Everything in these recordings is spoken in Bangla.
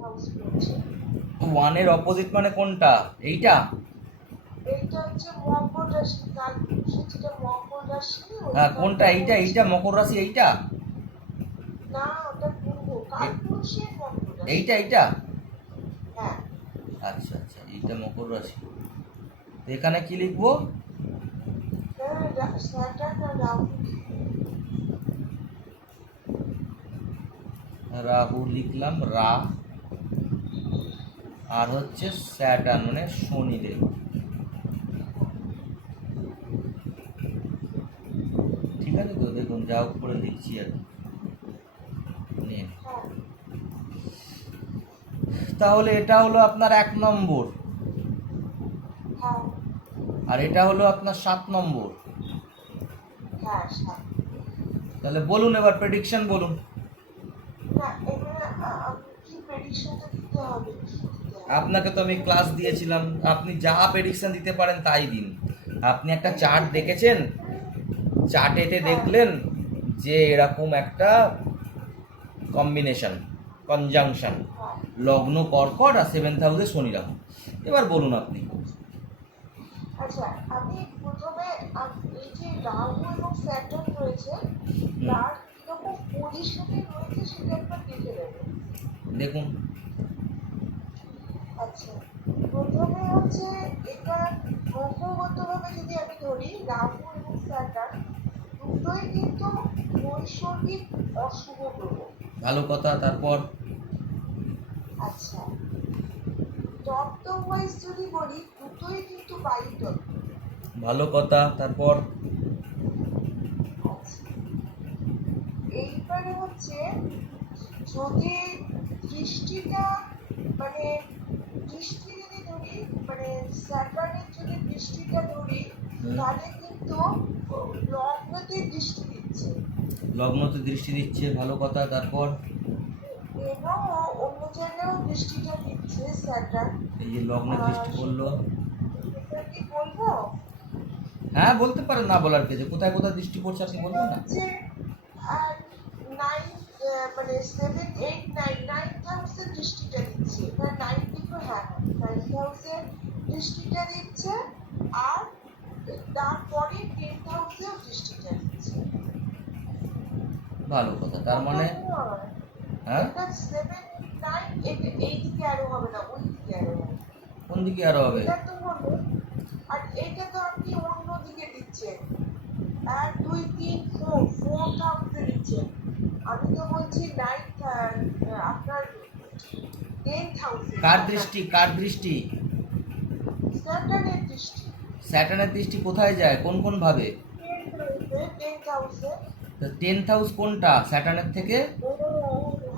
হাউস পড়ছে। 1 এর অপোজিট মানে কোনটা? এইটা? এইটা হচ্ছে মকর রাশি, কালপুরুষের যেটা মকর রাশি। হ্যাঁ, কোনটা? এইটা মকর রাশি এইটা? না, ওটা পূর্ব কালপুরুষের মকর রাশি। এইটা? হ্যাঁ। আচ্ছা আচ্ছা, এইটা মকর রাশি। তো এখানে কি লিখবো? স্যাটার্ন আর রাহু। রাহু লিখলাম, রা। আর হচ্ছে স্যাটার্ন মানে শনিদেব। ঠিক আছে তো, দেখুন যা হোক করে লিখছি আর কি। নিন। হ্যাঁ তাহলে এটা হলো আপনার 1 নম্বর, হ্যাঁ আর এটা হলো আপনার 7 নম্বর। হ্যাঁ হ্যাঁ। তাহলে বলুন এবার প্রেডিকশন বলুন। না, এবারে কি প্রেডিকশনটা দিতে হবে? আপনাকে তো আমি ক্লাস দিয়েছিলাম, আপনি যা প্রেডিকশন দিতে পারেন তাই দিন। আপনি একটা চার্ট দেখেছেন, চার্টেতে দেখলেন যে এরকম একটা কম্বিনেশন, কনজাংশন, লগ্ন কর্কট আর 7th হাউসে শনি রাহু। এবার বলুন আপনি। আচ্ছা, আমি প্রথমে এই যে রাহু এবং স্যাটার্ন রয়েছে, তার কিরকম পজিশনে রয়েছে সেটা একবার দেখে নেবেন। দেখুন। আচ্ছা, প্রথমে হচ্ছে এটা গ্রহগতভাবে যদি আমি ধরি, রাহু এবং স্যাটার্ন দুটোই কিন্তু নৈসর্গিক অশুভ গ্রহ। ভালো কথা, তারপর? আচ্ছা, তত্ত্ব ওয়াইজ যদি বলি, দুটোই কিন্তু বায়ু তত্ত্ব। ভালো কথা, তারপর? আচ্ছা, এইবারে হচ্ছে যদি দৃষ্টিটা মানে দৃষ্টি যদি ধরি, মানে স্যাটার্নের যদি দৃষ্টিটা ধরি, তাহলে কিন্তু লগ্নতে দৃষ্টি দিচ্ছে। লগ্নতে দৃষ্টি দিচ্ছে, ভালো কথা, তারপর? এবং অন্য জায়গায়ও দৃষ্টিটা দিচ্ছে স্যাটার্ন। এই যে লগ্নে দৃষ্টি পড়লো। এটা কি বলবো? হ্যাঁ বলতে পারেন, না বলার কিছু। কোথায় কোথায় দৃষ্টি পড়ছে আপনি বলবেন না? হচ্ছে আর 9 মানে 7 8 9 9th হাউসে দৃষ্টিটা দিচ্ছে। এবার 9 থেকে হ্যাঁ 9th হাউসে দৃষ্টিটা দিচ্ছে, আর তারপরে 10th হাউসেও দৃষ্টিটা দিচ্ছে। ভালো কথা, তার মানে? হ্যাঁ, এটা 7 9 এই দিকে আরো হবে না, ওই দিকে আরো হবে। কোন দিকে আরো হবে? এটা তো হলো, আর এটা তো আপনি অন্য দিকে দিচ্ছেন। 1 2 3 4 4th হাউসে দিচ্ছেন। আমি তো বলছি আপনার 10th হাউসে। কার দৃষ্টি? কার দৃষ্টি? স্যাটার্নের দৃষ্টি। স্যাটার্নের দৃষ্টি কোথায় যায়, কোন কোন ভাবে? 10th হাউসে। 10th হাউস কোনটা স্যাটার্নের থেকে? ও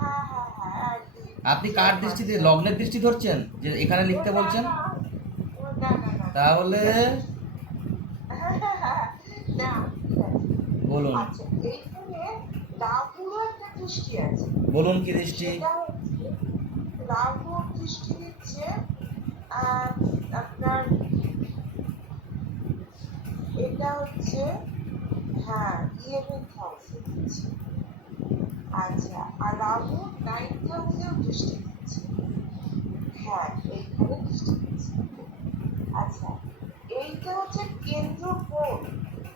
হ্যাঁ হ্যাঁ হ্যাঁ, আপনি কার দৃষ্টিতে, লগ্নের দৃষ্টি ধরছেন যে এখানে লিখতে বলছেন? না না না, তাহলে না, বলুন। আচ্ছা, এইখানে রাহুরও একটা দৃষ্টি আছে। বলুন কি দৃষ্টি? সেটা হচ্ছে রাহু দৃষ্টি দিচ্ছে আপনার, এটা হচ্ছে হ্যাঁ 11th হাউসে দিচ্ছে। আচ্ছা, আর রাহু 9th হাউসেও দৃষ্টি দিচ্ছে। হ্যাঁ, এইখানে দৃষ্টি দিচ্ছে। আচ্ছা, এইটা হচ্ছে কেন্দ্র কোণ।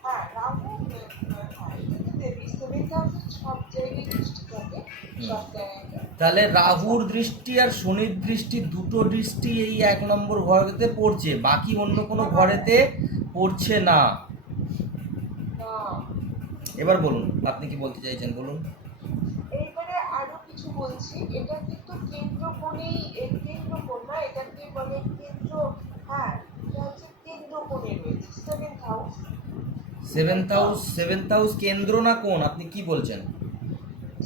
হ্যাঁ, রাহু হ্যাঁ এটা তো দেবী 7th হাউসের সব জায়গায় দৃষ্টি থাকে, সব জায়গায়। তাহলে রাহুর দৃষ্টি আর শনির দৃষ্টি, দুটো দৃষ্টি এই 1 নম্বর ঘরেতে পড়ছে, বাকি অন্য কোনো ঘরেতে পড়ছে না। এবার বলুন, আপনি কি বলতে চাইছেন বলুন। এইবারে আরো কিছু বলছি, এটা কিন্তু কেন্দ্র কোণেই, কেন্দ্র কোণ না, এটাকে বলে কেন্দ্র। হ্যাঁ, এটা হচ্ছে কেন্দ্র কোণে রয়েছে 7th হাউস। 7th হাউস কেন্দ্র না কোন? আপনি কি বলছেন?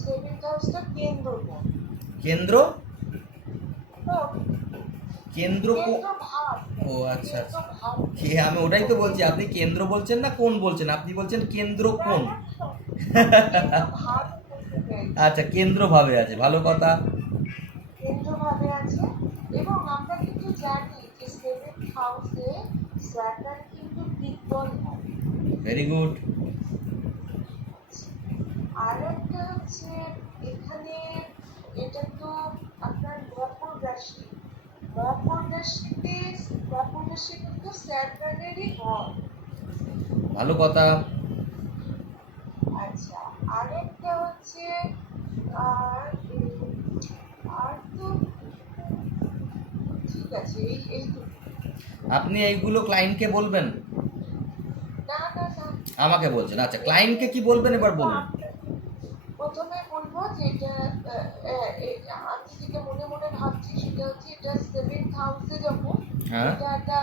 7th হাউসটা কেন্দ্র কোণ। কেন্দ্র? কেন্দ্র কেন্দ্র ভাব। ও আচ্ছা আচ্ছা, কেন্দ্র ভাব। আমি ওটাই তো বলছি, আপনি কেন্দ্র বলছেন না কোন বলছেন? আপনি বলছেন কেন্দ্র কোন। কেন্দ্র ভাব বলতে চাইছি। আচ্ছা, কেন্দ্র ভাবে আছে, ভালো কথা। কেন্দ্রভাবে আছে, এবং আমরা কিন্তু জানি যে 7th হাউসে স্যাটার্ন কিন্তু দিগ্বল হয়। Very good. আর একটা হচ্ছে এখানে, এটা তো আপনার মকররাশিতে তো স্যাটার্নেরই হয়। ভালো কথা। আচ্ছা, আরেকটা হচ্ছে আর আর তো ঠিক আছে, এই তো। আপনি এইগুলো ক্লায়েন্টকে বলবেন? না না না, আমাকে বলছেন, আচ্ছা ক্লায়েন্টকে কি বলবেন এবার বলুন। প্রথমে বলবো যে এটা আমি যেটা মনে মনে ভাবছি সেটা হচ্ছে এটা 7th হাউসে যাবো। হ্যাঁ। এটা একটা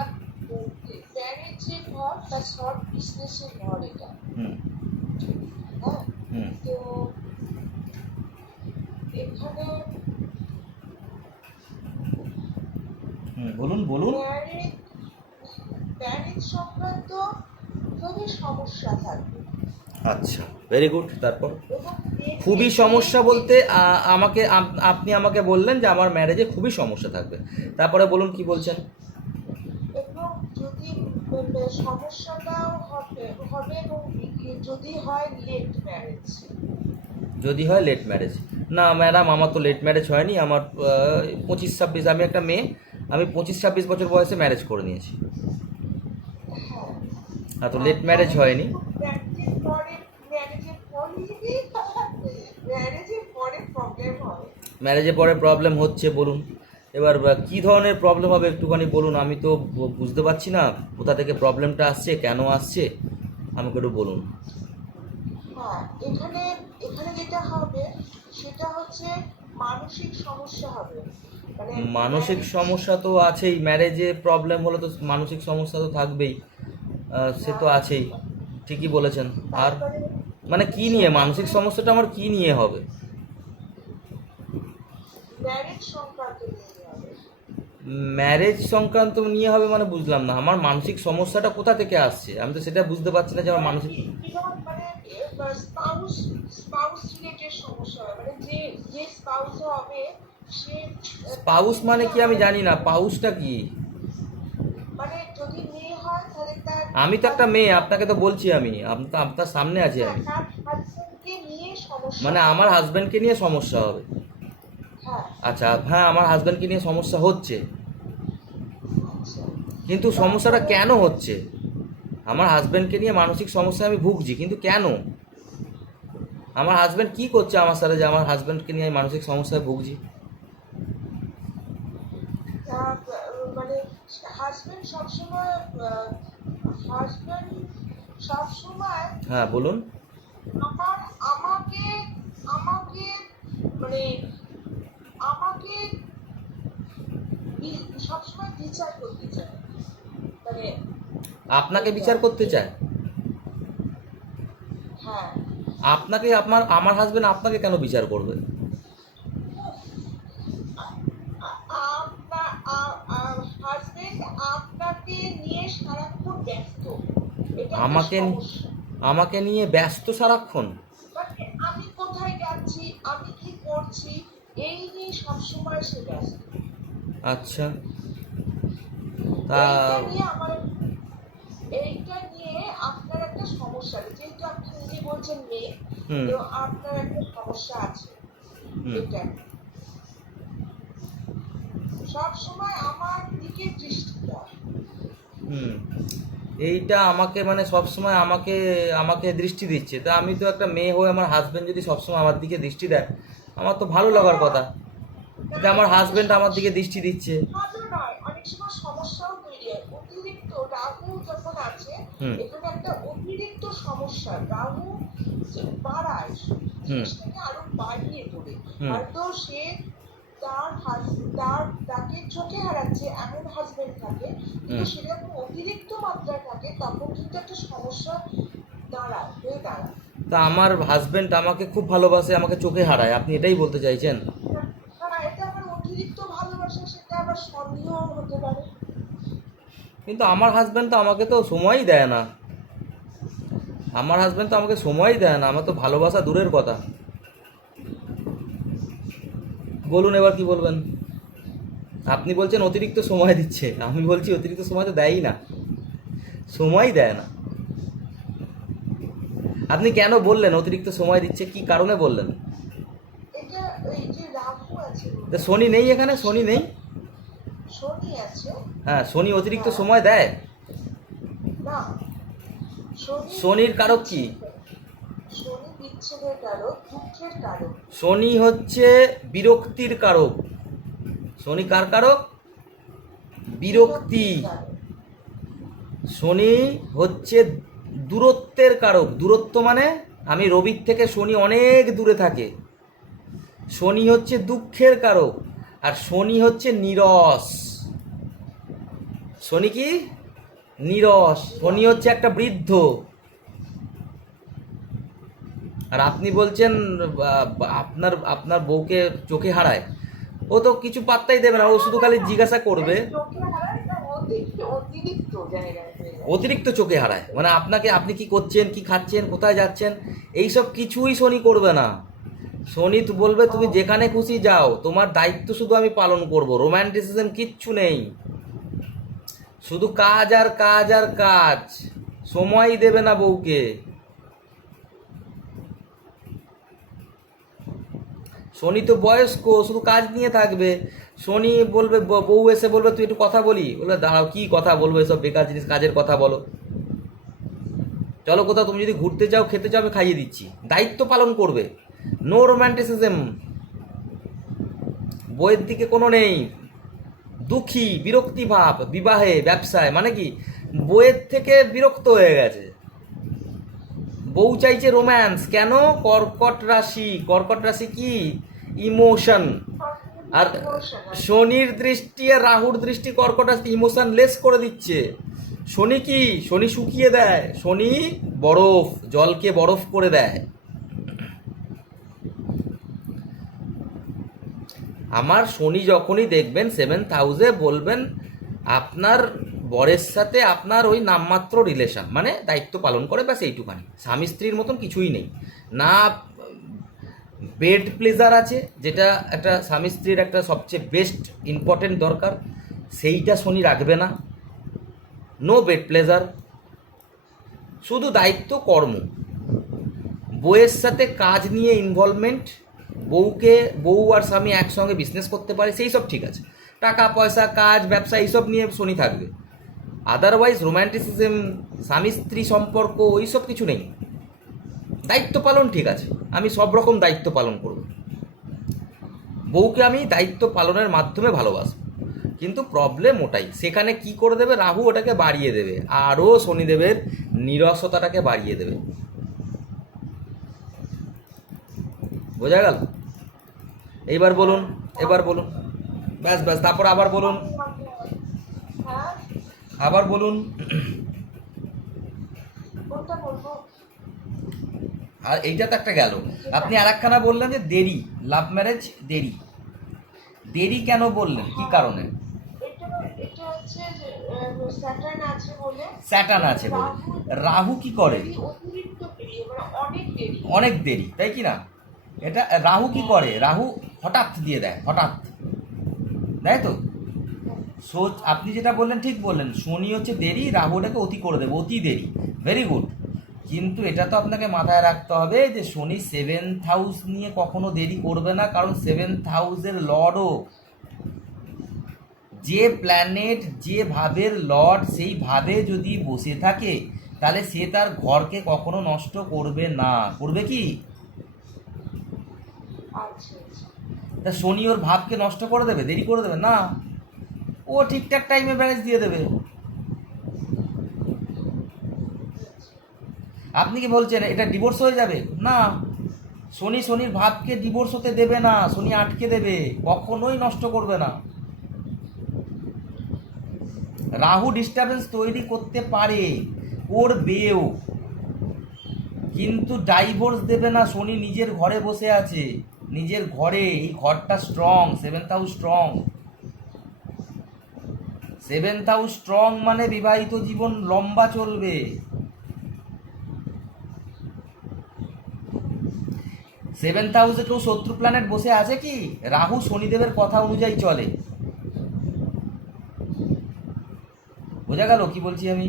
ম্যারেজের ঘর বা শর্ট বিজনেসের ঘর এটা। হুম হ্যাঁ, হুম তো এখানে বলুন বলুন। ম্যারেজ সংক্রান্ত খুবই সমস্যা থাকবে। আচ্ছা, ভেরি গুড। তারপর এবং খুবই সমস্যা বলতে আপনি আমাকে বললেন যে আমার ম্যারেজে খুবই সমস্যা থাকবে, তারপরে বলুন কি বলছেন। এবং যদি সমস্যাটাও হবে এবং যদি হয় লেট ম্যারেজ। যদি হয় লেট ম্যারেজ? না ম্যাডাম, আমার তো লেট ম্যারেজ হয়নি। আমার 25-26, আমি একটা মেয়ে, আমি 25-26 বছর বয়সে ম্যারেজ করে নিয়েছি। হ্যাঁ, হ্যাঁ, তো লেট ম্যারেজ হয়নি। ম্যারেজের পরে প্রবলেম হচ্ছে বলুন। এবার কী ধরনের প্রবলেম হবে একটুখানি বলুন, আমি তো বুঝতে পারছি না কোথা থেকে প্রবলেমটা আসছে, কেন আসছে, আমাকে একটু বলুন। হ্যাঁ, এখানে এখানে যেটা হবে সেটা হচ্ছে মানসিক সমস্যা হবে। মানে মানসিক সমস্যা তো আছেই, ম্যারেজে প্রবলেম হলে তো মানসিক সমস্যা তো থাকবেই, সে তো আছেই, ঠিকই বলেছেন। আর তারপরে মানে কি নিয়ে মানসিক সমস্যাটা আমার কি নিয়ে হবে? ম্যারেজ সংক্রান্ত নিয়ে হবে। ম্যারেজ সংক্রান্ত নিয়ে হবে মানে বুঝলাম না, আমার মানসিক সমস্যাটা কোথা থেকে আসছে আমি তো সেটা বুঝতে পারছি না যে আমার মানসিক। মানে স্পাউস রিলেটেড সমস্যা হবে, মানে যে স্পাউস হবে সে পাউস মানে কি আমি জানি না, পাউসটা কি? মানে যদি মেয়ে হয় তাহলে তার আমি তো একটা মেয়ে, আপনাকে তো বলছি, আমি আপনার সামনে আছি আমি। তার হাজবেন্ডকে নিয়ে সমস্যা মানে হবে। আমার হাজব্যান্ডকে নিয়ে সমস্যা হবে? হ্যাঁ, আচ্ছা, হ্যাঁ আমার হাজব্যান্ডকে নিয়ে সমস্যা হচ্ছে, আচ্ছা। কিন্তু সমস্যাটা কেন হচ্ছে? আমার হাজব্যান্ডকে নিয়ে মানসিক সমস্যায় আমি ভুগছি, কিন্তু কেন? আমার হাজব্যান্ড কি করছে আমার সাথে যে আমার হাজব্যান্ডকে নিয়ে আমি মানসিক সমস্যায় ভুগছি? মানে হাজবেন্ড সবসময় হাজবেন্ড সবসময় হ্যাঁ বলুন। আমার আমাকে আমাকে মানে আমাকে সবসময় বিচার করতে চায়, মানে আপনাকে বিচার করতে চায়? হ্যাঁ, আপনাকে আমার হাজব্যান্ড আপনাকে কেন বিচার করবে? আপনার হাজবেন্ড আপনাকে নিয়ে সারাক্ষণ ব্যস্ত, এটা একটা আমাকে সমস্যা। আমাকে নিয়ে ব্যস্ত সারাক্ষণ? মানে আমি কোথায় যাচ্ছি, আমি কি করছি, এই নিয়ে সবসময় সে ব্যস্ত। আচ্ছা, তা এইটা নিয়ে আপনার একটা সমস্যা আছে, যেহেতু আপনি নিজে বলছেন মেয়ে, হুম তো আপনার একটা সমস্যা আছে। হুম এটা সব সময় আমার দিকে দৃষ্টি দেয়। হুম এইটা আমাকে মানে সবসময় আমাকে আমাকে দৃষ্টি দিচ্ছে, তা আমি তো একটা মেয়ে হয়ে আমার হাজব্যান্ড যদি সবসময় আমার দিকে দৃষ্টি দেয়, আমার তো ভালো লাগার কথা যে আমার হাজব্যান্ড আমার দিকে দৃষ্টি দিচ্ছে। ভালো নয়, অনেক সময় সমস্যাও তৈরি হয়। অতিরিক্ত রাহু যখন আছে, হুম এখানে একটা অতিরিক্ত সমস্যা, রাহু যে বাড়ায়, জিনিসটাকে আরো বাড়িয়ে তোলে। হুম। হয়তো সে তাকে চোখে হারাচ্ছে এমন হাজবেন্ড থাকে, কিন্তু হুম। সেটা যখন অতিরিক্ত মাত্রায় থাকে তখন কিন্তু একটা সমস্যা হয়ে দাঁড়ায়। তা আমার হাজব্যান্ড আমাকে খুব ভালোবাসে, আমাকে চোখে হারায়, আপনি এটাই বলতে চাইছেন? না, এটা আবার অতিরিক্ত ভালোবাসা, সেটা আবার সন্দেহ হতে পারে। কিন্তু আমার হাজব্যান্ড তো আমাকে তো সময়ই দেয় না, আমার হাজব্যান্ড তো আমাকে সময়ই দেয় না, আমার তো ভালোবাসা দূরের কথা। বলুন এবার কি বলবেন। আপনি বলছেন অতিরিক্ত সময় দিচ্ছে, আমি বলছি অতিরিক্ত সময় তো দেয়ই না, সময়ই দেয় না। আপনি কেন বললেন অতিরিক্ত সময় দিচ্ছে, কি কারণে বললেন? এটা ওই যে রাহু আছে, তা শনি নেই এখানে, শনি নেই? শনি আছে হ্যাঁ, শনি অতিরিক্ত সময় দেয়। না, শনির কারক কি? শনি বিচ্ছেদের কারক, দুঃখের কারক। শনি হচ্ছে বিরক্তির কারক। শনি কার কারক? বিরক্তি। শনি হচ্ছে দূরত্বের কারক। দূরত্ব মানে আমি রবির থেকে শনি অনেক দূরে থাকে। শনি হচ্ছে দুঃখের কারক, আর শনি হচ্ছে নীরস। শনি কি? নীরস। শনি হচ্ছে একটা বৃদ্ধ। আর আপনি বলছেন আপনার আপনার বউকে চোখে হারায়। ও তো কিছু পাত্তাই দেবে না, ও শুধু খালি জিজ্ঞাসা করবে। অতিরিক্ত চোখে হারায় মানে আপনাকে, আপনি কি করছেন, কি খাচ্ছেন, কোথায় যাচ্ছেন, এইসব কিছুই শনি করবে না। শনি তো বলবে তুমি যেখানে খুশি যাও, তোমার দায়িত্ব শুধু আমি পালন করব। রোম্যান্টিসিজম কিচ্ছু নেই, শুধু কাজ আর কাজ আর কাজ। সময়ই দেবে না বউকে। শনি তো বয়স্ক, শুধু কাজ নিয়ে থাকবে। শনি বলবে, বউ এসে বলবে তুই একটু কথা বলি, বলবে দাঁড়াও কি কথা বলবো, এসব বেকার জিনিস, কাজের কথা বলো। চলো কোথাও, তুমি যদি ঘুরতে চাও, খেতে চাও, আমি খাইয়ে দিচ্ছি। দায়িত্ব পালন করবে। No romanticism. বইয়ের দিকে কোনো নেই। দুঃখী, বিরক্তি ভাব বিবাহে, ব্যবসায়, মানে কি বইয়ের থেকে বিরক্ত হয়ে গেছে। বউ চাইছে রোম্যান্স। কেন? কর্কট রাশি। কর্কট রাশি কি? ইমোশন। আর শনির দৃষ্টি আর রাহুর দৃষ্টি কর্কট রাশি ইমোশন লেস করে দিচ্ছে। শনি কি? শনি শুকিয়ে দেয়। শনি বরফ, জলকে বরফ করে দেয়। আমার শনি যখনই দেখবেন 7th হাউসে, বলবেন আপনার বরের সাথে আপনার ওই নামমাত্র রিলেশন, মানে দায়িত্ব পালন করে, ব্যাস এইটুখানি। স্বামী স্ত্রীর মতন কিছুই নেই। না বেড প্লেজার আছে, যেটা একটা স্বামী স্ত্রীর একটা সবচেয়ে বেস্ট ইম্পর্টেন্ট দরকার, সেইটা শনি রাখবে না। নো বেড প্লেজার, শুধু দায়িত্ব, কর্ম। বউয়ের সাথে কাজ নিয়ে ইনভলভমেন্ট, বউ আর স্বামী একসঙ্গে বিজনেস করতে পারে, সেই সব ঠিক আছে। টাকা পয়সা, কাজ, ব্যবসা, এইসব নিয়ে শনি থাকবে। আদারওয়াইজ রোম্যান্টিসিজম, স্বামী স্ত্রী সম্পর্ক, ওইসব কিছু নেই। দায়িত্ব পালন ঠিক আছে, আমি সব রকম দায়িত্ব পালন করব। বউকে আমি দায়িত্ব পালনের মাধ্যমে ভালোবাসব। কিন্তু প্রবলেম ওটাই, সেখানে কি করে দেবে? রাহু ওটাকে বাড়িয়ে দেবে, আরও শনিদেবের নিরসতাটাকে বাড়িয়ে দেবে। বোঝা গেল? এইবার বলুন, এবার বলুন, ব্যাস ব্যাস, তারপর আবার বলুন, আবার বলুন। আর এইটা তো একটা গেল। আপনি আর একখানা বললেন যে দেরি, লাভ ম্যারেজ দেরি। দেরি কেন বললেন, কি কারণে? স্যাটার্ন আছে বলে। রাহু কি করে? অনেক দেরি, তাই কি না? এটা রাহু কি করে? রাহু হঠাৎ দিয়ে দেয়, হঠাৎ দেয় তো। আপনি যেটা বললেন ঠিক বললেন, শনি হচ্ছে দেরি, রাহু ওটাকে অতি করে দেবে, অতি দেরি। Very good. কিন্তু এটা তো আপনাকে মাথায় রাখতে হবে যে শনি 7th হাউস নিয়ে কখনো দেরি করবে না, কারণ 7th হাউসের লর্ডও, যে প্ল্যানেট যে ভাবের লর্ড, সেই ভাবে যদি বসে থাকে, তাহলে সে তার ঘরকে কখনো নষ্ট করবে না। করবে কি? তা শনি ওর ভাবকে নষ্ট করে দেবে, দেরি করে দেবে না। ও ঠিকঠাক টাইমে ব্যালেন্স দিয়ে দেবে। আপনি কি বলছেন এটা ডিভোর্স হয়ে যাবে? না, শনির ভাবকে ডিভোর্স হতে দেবে না, শনি আটকে দেবে, কখনোই নষ্ট করবে না। রাহু ডিস্টারবেন্স তৈরি করতে পারে, করবেও, কিন্তু ডাইভোর্স দেবে না। শনি নিজের ঘরে বসে আছে, নিজের ঘরে, এই ঘরটা strong, 7th house strong. 7th house strong মানে বিবাহিত জীবন লম্বা চলবে। 7th হাউসে কেউ শত্রু প্ল্যানেট বসে আছে কি? রাহু শনিদেবের কথা অনুযায়ী চলে। বোঝা গেল কি বলছি আমি?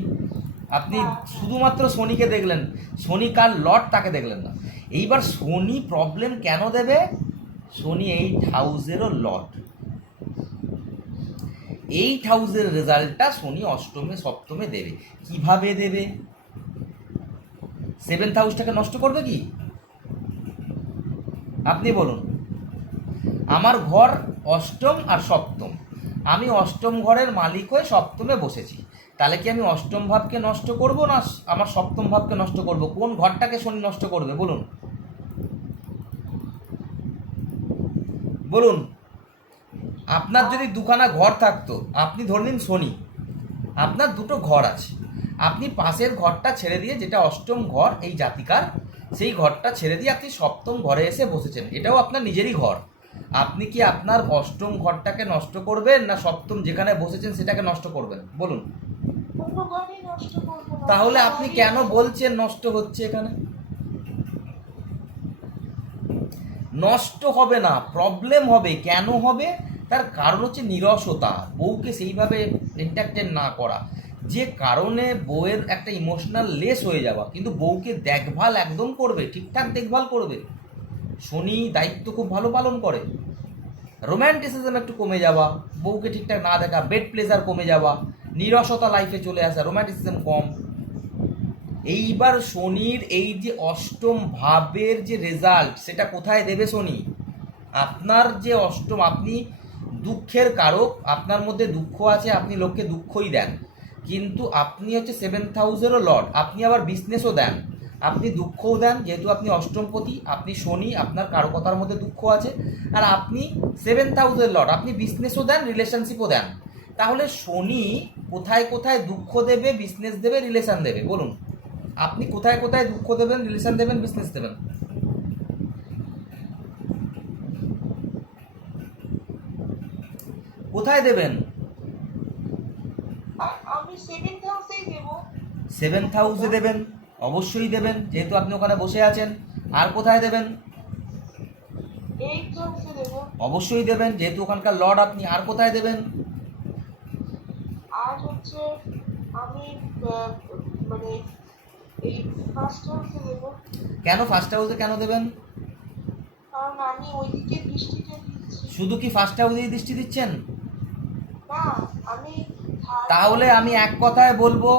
আপনি শুধুমাত্র শনিকে দেখলেন, শনি কার লর্ড তাকে দেখলেন না। এইবার শনি প্রবলেম কেন দেবে? শনি 8th হাউসেরও লর্ড। 8 হাউসের রেজাল্টটা শনি অষ্টমে সপ্তমে দেবে। কিভাবে দেবে? 7th হাউসটাকে নষ্ট করবে কি? আপনি বলুন। আমার ঘর অষ্টম আর সপ্তম, আমি অষ্টম ঘরের মালিক হয়ে সপ্তমে বসেছি, তাহলে কি আমি অষ্টম ভাবকে নষ্ট করব না আমার সপ্তম ভাবকে নষ্ট করব? কোন ঘরটাকে শনি নষ্ট করবে বলুন? বলুন। আপনার যদি দুখানা ঘর থাকতো, আপনি ধরে নিন শনি, আপনার দুটো ঘর আছে, আপনি পাশের ঘরটা ছেড়ে দিয়ে, যেটা অষ্টম ঘর এই জাতিকার, সেই ঘরটা ছেড়ে দিয়ে আপনি সপ্তম ঘরে এসে বসেছেন, এটাও আপনার নিজেরই ঘর। আপনি কি আপনার অষ্টম ঘরটাকে নষ্ট করবেন না সপ্তম যেখানে বসেছেন সেটাকে নষ্ট করবেন বলুন? কোনো ঘরই নষ্ট করবো না। তাহলে আপনি কেন বলছেন নষ্ট হচ্ছে? এখানে নষ্ট হবে না, প্রবলেম হবে। কেন হবে? তার কারণ হচ্ছে নিরসতা, বউকে সেইভাবে এন্টারটেন না করা, যে কারণে বউয়ের একটা ইমোশনাল লেস হয়ে যাওয়া। কিন্তু বউকে দেখভাল একদম করবে, ঠিকঠাক দেখভাল করবে। শনি দায়িত্ব খুব ভালো পালন করে। রোম্যান্টিসিজম একটু কমে যাওয়া, বউকে ঠিকঠাক না দেখা, বেড প্লেজার কমে যাওয়া, নিরসতা লাইফে চলে আসা, রোম্যান্টিসিজম কম। এইবার শনির এই যে অষ্টম ভাবের যে রেজাল্ট, সেটা কোথায় দেবে শনি? আপনার যে অষ্টম, আপনি দুঃখের কারক, আপনার মধ্যে দুঃখ আছে, আপনি লোককে দুঃখই দেন, কিন্তু আপনি হচ্ছে 7th হাউসেরও লর্ড, আপনি আবার বিজনেসও দেন, আপনি দুঃখও দেন, যেহেতু আপনি অষ্টমপতি, আপনি শনি, আপনার কারকতার মধ্যে দুঃখ আছে, আর আপনি 7th হাউসের লর্ড, আপনি বিজনেসও দেন, রিলেশনশিপও দেন। তাহলে শনি কোথায় কোথায় দুঃখ দেবে, বিজনেস দেবে, রিলেশন দেবে বলুন? আপনি কোথায় কোথায় দুঃখ দেবেন, রিলেশন দেবেন, বিজনেস দেবেন? কোথায় দেবেন? আমি 7th হাউসেই দেবো। 7th হাউসে দেবেন, অবশ্যই দেবেন, যেহেতু আপনি ওখানে বসে আছেন। আর কোথায় দেবেন? 8th হাউসে দেবো। অবশ্যই দেবেন, যেহেতু ওখানকার লর্ড আপনি। আর কোথায় দেবেন? আর হচ্ছে আমি মানে এই ফার্স্ট হাউসে দেবো। কেন ফার্স্ট হাউসে কেন দেবেন? কারণ আমি ওইদিকে দৃষ্টিটা দিচ্ছি। শুধু কি ফার্স্ট হাউসেই দৃষ্টি দিচ্ছেন? না, আমি তাহলে আমি এক কথায় বলবো,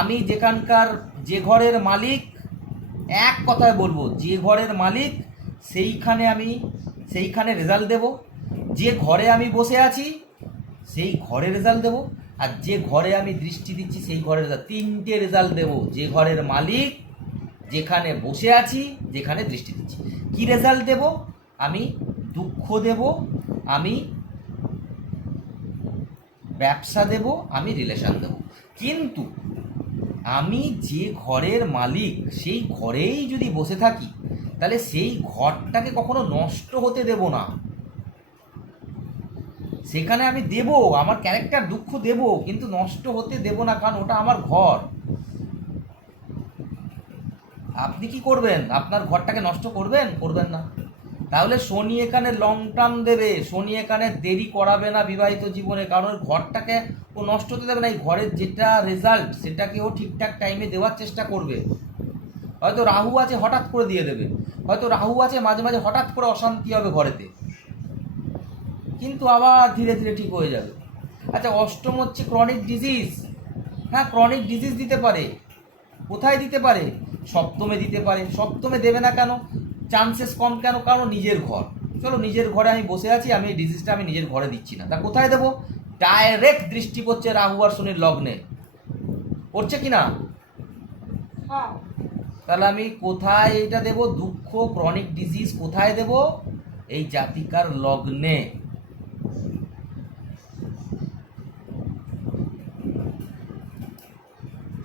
আমি যেখানকার যে ঘরের মালিক, এক কথায় বলবো, যে ঘরের মালিক সেইখানে রেজাল্ট দেব। যে ঘরে আমি বসে আছি সেই ঘরে রেজাল্ট দেব, আর যে ঘরে আমি দৃষ্টি দিচ্ছি সেই ঘরের রেজাল্ট, তিনটে রেজাল্ট দেব। যে ঘরের মালিক, যেখানে বসে আছি, যেখানে দৃষ্টি দিচ্ছি। কি রেজাল্ট দেব? আমি দুঃখ দেব, আমি ব্যবসা দেব, আমি রিলেশন দেব। কিন্তু আমি যে ঘরের মালিক সেই ঘরেই যদি বসে থাকি, তাহলে সেই ঘরটাকে কখনো নষ্ট হতে দেব না। সেখানে আমি দেব, আমার ক্যারেক্টার দুঃখ দেব, কিন্তু নষ্ট হতে দেব না, কারণ ওটা আমার ঘর। আপনি কি করবেন? আপনার ঘরটাকে নষ্ট করবেন? করবেন না। তাহলে শনি এখানে লং টার্ম দেবে, শনি এখানে দেরি করাবে না বিবাহিত জীবনে, কারণ ওই ঘরটাকে ও নষ্ট হতে দেবে না। এই ঘরের যেটা রেজাল্ট সেটাকে ও ঠিকঠাক টাইমে দেওয়ার চেষ্টা করবে। হয়তো রাহু আছে, হঠাৎ করে দিয়ে দেবে। হয়তো রাহু আছে, মাঝে মাঝে হঠাৎ করে অশান্তি হবে ঘরেতে, কিন্তু আবার ধীরে ধীরে ঠিক হয়ে যাবে। আচ্ছা, অষ্টম হচ্ছে ক্রনিক ডিজিজ। হ্যাঁ, ক্রনিক ডিজিজ দিতে পারে। কোথায় দিতে পারে? সপ্তমে দিতে পারে। সপ্তমে দেবে না কেন? চান্সেস কম কেন? কারণ নিজের ঘর। চলো, নিজের ঘরে আমি বসে আছি, আমি এই ডিজিজটা আমি নিজের ঘরে দিচ্ছি না, তা কোথায় দেবো? ডাইরেক্ট দৃষ্টি পড়ছে রাহু আর শনির লগ্নে, পড়ছে কি না? হ্যাঁ। তাহলে আমি কোথায় এটা দেব? দুঃখ, ক্রনিক ডিজিজ কোথায় দেব? এই জাতিকার লগ্নে।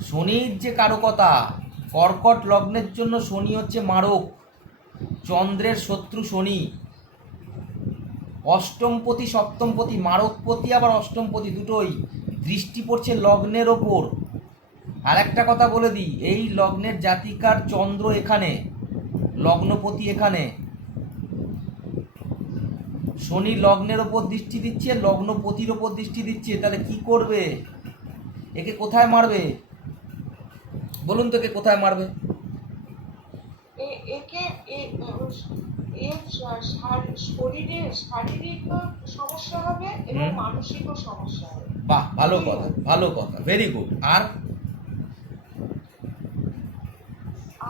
শনির যে কারকতা, কর্কট লগ্নের জন্য শনি হচ্ছে মারক, চন্দ্রের শত্রু শনি। অষ্টমপতি সপ্তমপতি, মারকপতি আবার অষ্টমপতি দুটোই, দৃষ্টি পড়ছে লগ্নের ওপর। আর একটা কথা বলে দিই, এই লগ্নের জাতিকার চন্দ্র এখানে, লগ্নপতি এখানে, শনি লগ্নের ওপর দৃষ্টি দিচ্ছে, লগ্নপতির ওপর দৃষ্টি দিচ্ছে। তাহলে কি করবে? একে কোথায় মারবে বলুন তো, একে কোথায় মারবে? একে এর শরীরে শারীরিক সমস্যা হবে এবং মানসিকও সমস্যা হবে। বাহ, ভালো কথা, ভালো কথা, ভেরি গুড। আর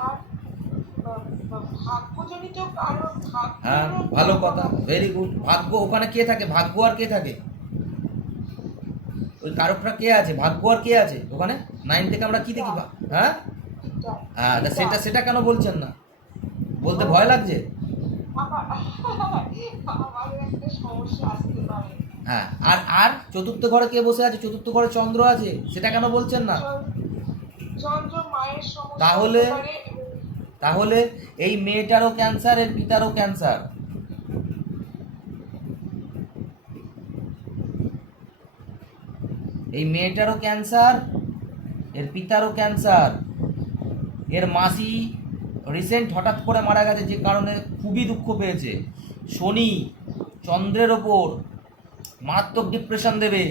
আর ভাগ্যজনিত কারণ, হ্যাঁ, ভালো কথা, ভেরি গুড। ভাগ্য, ওখানে কে থাকে? ভাগ্য আর কে থাকে? ওই কারকটা কে আছে? ভাগ্য আর কে আছে ওখানে? 9 থেকে আমরা কি দেখি? হ্যাঁ, হ্যাঁ, তা সেটা সেটা কেন বলছেন না? বলতে ভয় লাগছে? আমার একটা সমস্যা আসতে পারে। হ্যাঁ, আর আর চতুর্থ ঘরে কে বসে আছে? চতুর্থ ঘরে চন্দ্র আছে, সেটা কেন বলছেন না? চন্দ্র মায়ের সমস্যা তাহলে হতে পারে। তাহলে এই মেয়েটারও ক্যান্সার, এর পিতারও ক্যান্সার। এই মেয়েটারও ক্যান্সার, এর পিতারও ক্যান্সার। এর মাসি রিসেন্ট হঠাৎ করে মারা গেছে, যে কারণে খুবই দুঃখ পেয়েছে। শনি চন্দ্রের ওপর মারাত্মক ডিপ্রেশন দেবে,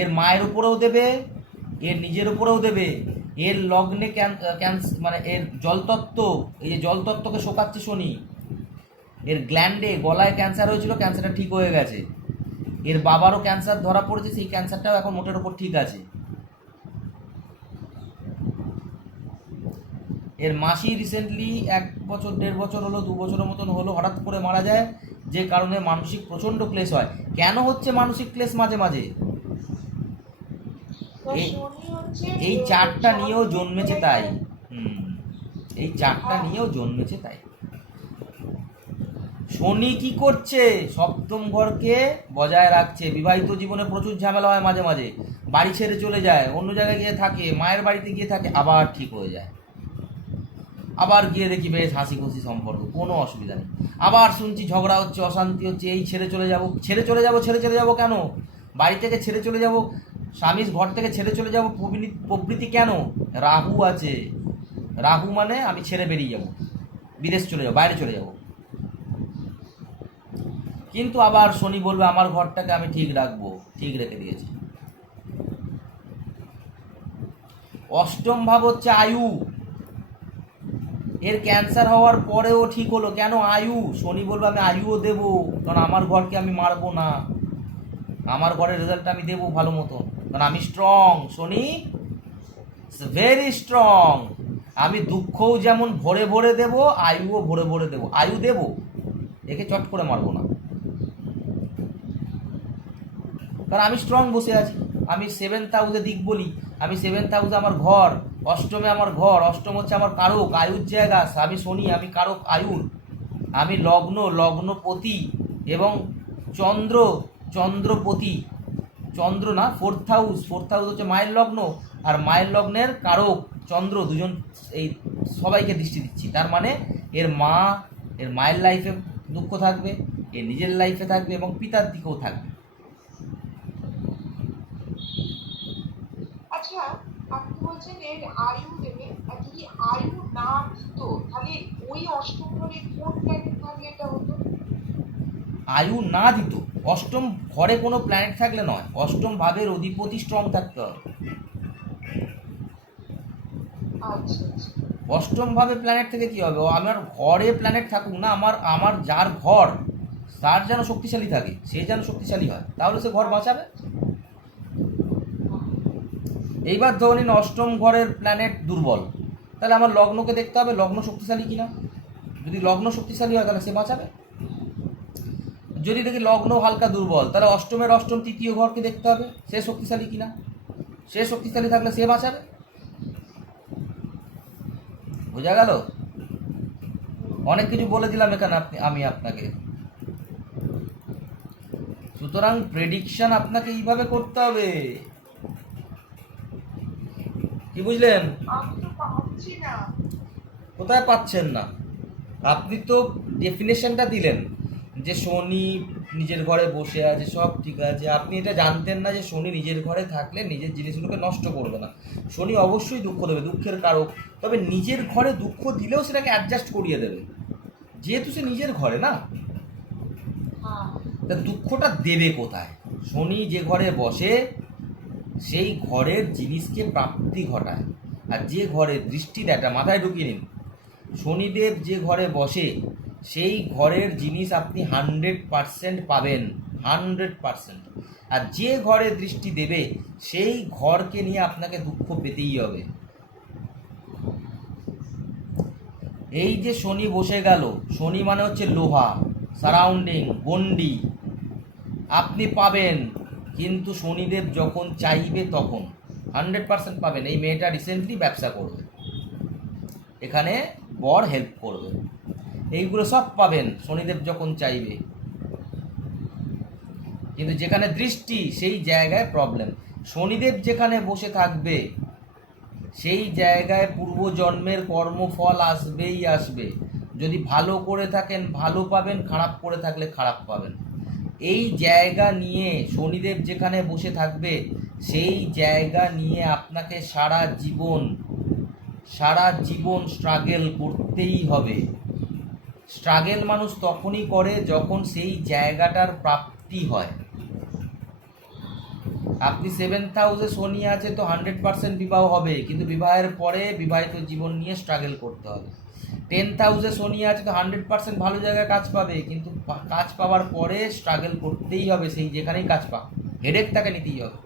এর মায়ের উপরেও দেবে, এর নিজের উপরেও দেবে। এর লগ্নে মানে এর জলতত্ত্ব, এই যে জলতত্ত্বকে শোকাচ্ছে শনি। এর গ্ল্যান্ডে গলায় ক্যান্সার হয়েছিল, ক্যান্সারটা ঠিক হয়ে গেছে। এর বাবারও ক্যান্সার ধরা পড়েছে, সেই ক্যান্সারটাও এখন মোটের ওপর ঠিক আছে। এর মাসি রিসেন্টলি 1 বছর 1.5 বছর হলো, 2 বছরের মতন হলো, হঠাৎ করে মারা যায়, যে কারণে মানসিক প্রচণ্ড ক্লেশ হয়। কেন হচ্ছে মানসিক ক্লেশ মাঝে মাঝে? এই চারটা নিয়েও জন্মেছে তাই। এই চারটা নিয়েও জন্মেছে তাই। শনি কি করছে? সপ্তম ঘরকে বজায় রাখছে। বিবাহিত জীবনে প্রচুর ঝামেলা হয় মাঝে মাঝে, বাড়ি ছেড়ে চলে যায়, অন্য জায়গায় গিয়ে থাকে, মায়ের বাড়িতে গিয়ে থাকে, আবার ঠিক হয়ে যায়। আবার গিয়ে দেখি বেশ হাসি খুশি সম্পর্ক, কোনো অসুবিধা নেই। আবার শুনছি ঝগড়া হচ্ছে, অশান্তি হচ্ছে, এই ছেড়ে চলে যাব, ছেড়ে চলে যাব, ছেড়ে চলে যাব কেন? বাড়ি থেকে ছেড়ে চলে যাব, স্বামীর ঘর থেকে ছেড়ে চলে যাব প্রবৃত্তি কেন? রাহু আছে। রাহু মানে আমি ছেড়ে বেরিয়ে যাব, বিদেশ চলে যাব, বাইরে চলে যাব। কিন্তু আবার শনি বলবে আমার ঘরটাকে আমি ঠিক রাখবো, ঠিক রেখে দিয়েছি। অষ্টম ভাব হচ্ছে আয়ু। এর ক্যান্সার হওয়ার পরেও ঠিক হলো কেন? আয়ু। শনি বলবে আমি আয়ুও দেবো, কারণ আমার ঘরকে আমি মারবো না, আমার ঘরের রেজাল্টটা আমি দেবো ভালো মতো, কারণ আমি স্ট্রং। শনি ভেরি স্ট্রং। আমি দুঃখও যেমন ভরে ভরে দেব, আয়ুও ভরে ভরে দেব। আয়ু দেব, একে চট করে মারবো না, কারণ আমি স্ট্রং বসে আছি। আমি 7th হাউসে দিক বলি, আমি 7th হাউসে আমার ঘর, অষ্টমে আমার ঘর, অষ্টম হচ্ছে আমার কারক, আয়ুর জায়গা। আমি শনি, আমি কারক আয়ুর। আমি লগ্ন, লগ্নপতি, এবং চন্দ্র, চন্দ্রপতি। চন্দ্র না, 4th হাউস, 4th হাউস হচ্ছে মায়ের লগ্ন, আর মায়ের লগ্নের কারক চন্দ্র, দুজন এই সবাইকে দৃষ্টি দিচ্ছি। তার মানে এর মা, এর মায়ের লাইফে দুঃখ থাকবে, এর নিজের লাইফে থাকবে, এবং পিতার দিকেও থাকবে। আচ্ছা, আপনি বলছেন এর আয়ু দেবে, আর যদি আয়ু না দিত তাহলে ওই অষ্টম ঘরে কোন প্ল্যানেট থাকলে এটা হতো? আয়ু না দিত, অষ্টম ঘরে কোনো প্ল্যানেট থাকলে নয়, অষ্টম ভাবের অধিপতি স্ট্রং থাকতে হবে। আচ্ছা আচ্ছা। অষ্টম ভাবে প্ল্যানেট থেকে কি হবে? আমার ঘরে প্ল্যানেট থাকুক না, আমার আমার যার ঘর তার যেন শক্তিশালী থাকে, সে যেন শক্তিশালী হয়, তাহলে সে ঘর বাঁচাবে। এইবার ধরে নিন অষ্টম ঘরের প্ল্যানেট দুর্বল, তাহলে আমার লগ্নকে দেখতে হবে লগ্ন শক্তিশালী কিনা। যদি লগ্ন শক্তিশালী হয় তাহলে সে বাঁচাবে। যদি দেখি লগ্ন হালকা দুর্বল, তাহলে অষ্টমের অষ্টম তৃতীয় ঘরকে দেখতে হবে সে শক্তিশালী কিনা। সে শক্তিশালী থাকলে সে বাঁচাবে। বোঝা গেল? অনেক কিছু বলে দিলাম এখানে আমি আপনাকে। সুতরাং প্রেডিকশন আপনাকে এইভাবে করতে হবে। কি বুঝলেন? আমি তো পাচ্ছি না। কোথায় পাচ্ছেন না? আপনি তো ডেফিনেশনটা দিলেন যে শনি নিজের ঘরে বসে আছে, সব ঠিক আছে। আপনি এটা জানতেন না যে শনি নিজের ঘরে থাকলে নিজের জিনিসগুলোকে নষ্ট করবে না। শনি অবশ্যই দুঃখ দেবে, দুঃখের কারক, তবে নিজের ঘরে দুঃখ দিলেও সেটাকে অ্যাডজাস্ট করিয়ে দেবে, যেহেতু সে নিজের ঘরে না। তা দুঃখটা দেবে কোথায়? শনি যে ঘরে বসে সেই ঘরের জিনিসকে প্রাপ্তি ঘটায়, আর যে ঘরে দৃষ্টি দেয়, এটা মাথায় ঢুকিয়ে নিন। শনিদেব যে ঘরে বসে সেই ঘরের জিনিস আপনি 100% পাবেন, 100%। আর যে ঘরে দৃষ্টি দেবে সেই ঘরকে নিয়ে আপনাকে দুঃখ পেতেই হবে। এই যে শনি বসে গেল, শনি মানে হচ্ছে লোহা, সারাউন্ডিং, গন্ডি, আপনি পাবেন, কিন্তু শনিদেব যখন চাইবে তখন 100% পাবেন। এই মেয়েটা রিসেন্টলি ব্যবসা করবে, এখানে বর হেল্প করবে, এইগুলো সব পাবেন শনিদেব যখন চাইবে। কিন্তু যেখানে দৃষ্টি সেই জায়গায় প্রবলেম। শনিদেব যেখানে বসে থাকবে সেই জায়গায় পূর্বজন্মের কর্মফল আসবেই আসবে। যদি ভালো করে থাকেন ভালো পাবেন, খারাপ করে থাকলে খারাপ পাবেন। এই জায়গা নিয়ে শনিদেব যেখানে বসে থাকবে সেই জায়গা নিয়ে আপনাকে সারা জীবন স্ট্রাগল করতেই হবে। স্ট্রাগল মানুষ তখনই করে যখন সেই জায়গাটার প্রাপ্তি হয়। আপনি 7th হাউসে শনি আছে তো 100% বিবাহ হবে, কিন্তু বিবাহের পরে বিবাহিত জীবন নিয়ে স্ট্রাগল করতে হবে। 10th হাউসে শনি আছে তো 100% ভালো জায়গায় কাজ পাবে, কিন্তু কাজ পাওয়ার পরে স্ট্রাগল করতেই হবে, সেই যেখানেই কাজ পাক হেডেক তাকে নিতেই হবে।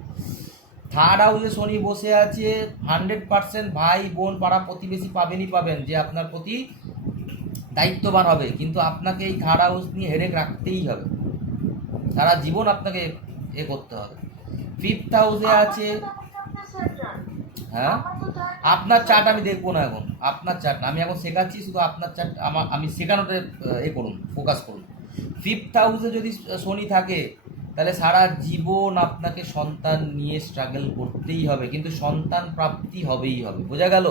3rd হাউসে শনি বসে আছে, 100% ভাই বোন পাড়া প্রতিবেশী পাবেন যে আপনার প্রতি দায়িত্ববান হবে, কিন্তু আপনাকে এই 3rd হাউস নিয়ে হেডেক রাখতেই হবে, সারা জীবন আপনাকে করতে হবে। 5th হাউসে আছে, হ্যাঁ আপনার চার্ট আমি দেখবো না এখন, আপনার চার্ট আমি এখন শেখাচ্ছি, শুধু আপনার চার্ট আমি শেখানোতে করুন, ফোকাস করুন। 5th হাউসে যদি শনি থাকে তাহলে সারা জীবন আপনাকে সন্তান নিয়ে স্ট্রাগল করতেই হবে, কিন্তু সন্তান প্রাপ্তি হবেই হবে। বোঝা গেল?